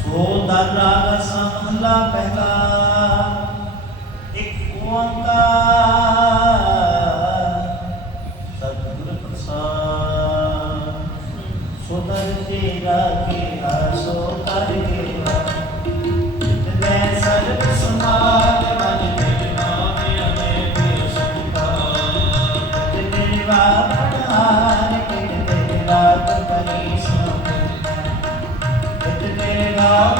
ਸੋ ਤਨ ਪਹਿਲਾ ਇੱਕ ਓੰਕਾਰ ਸਤਿਗੁਰ ਸੋ ਤਨ ਜੀ ਰਾਗੇ ਸੋ ਸਰਬ 감사합니다.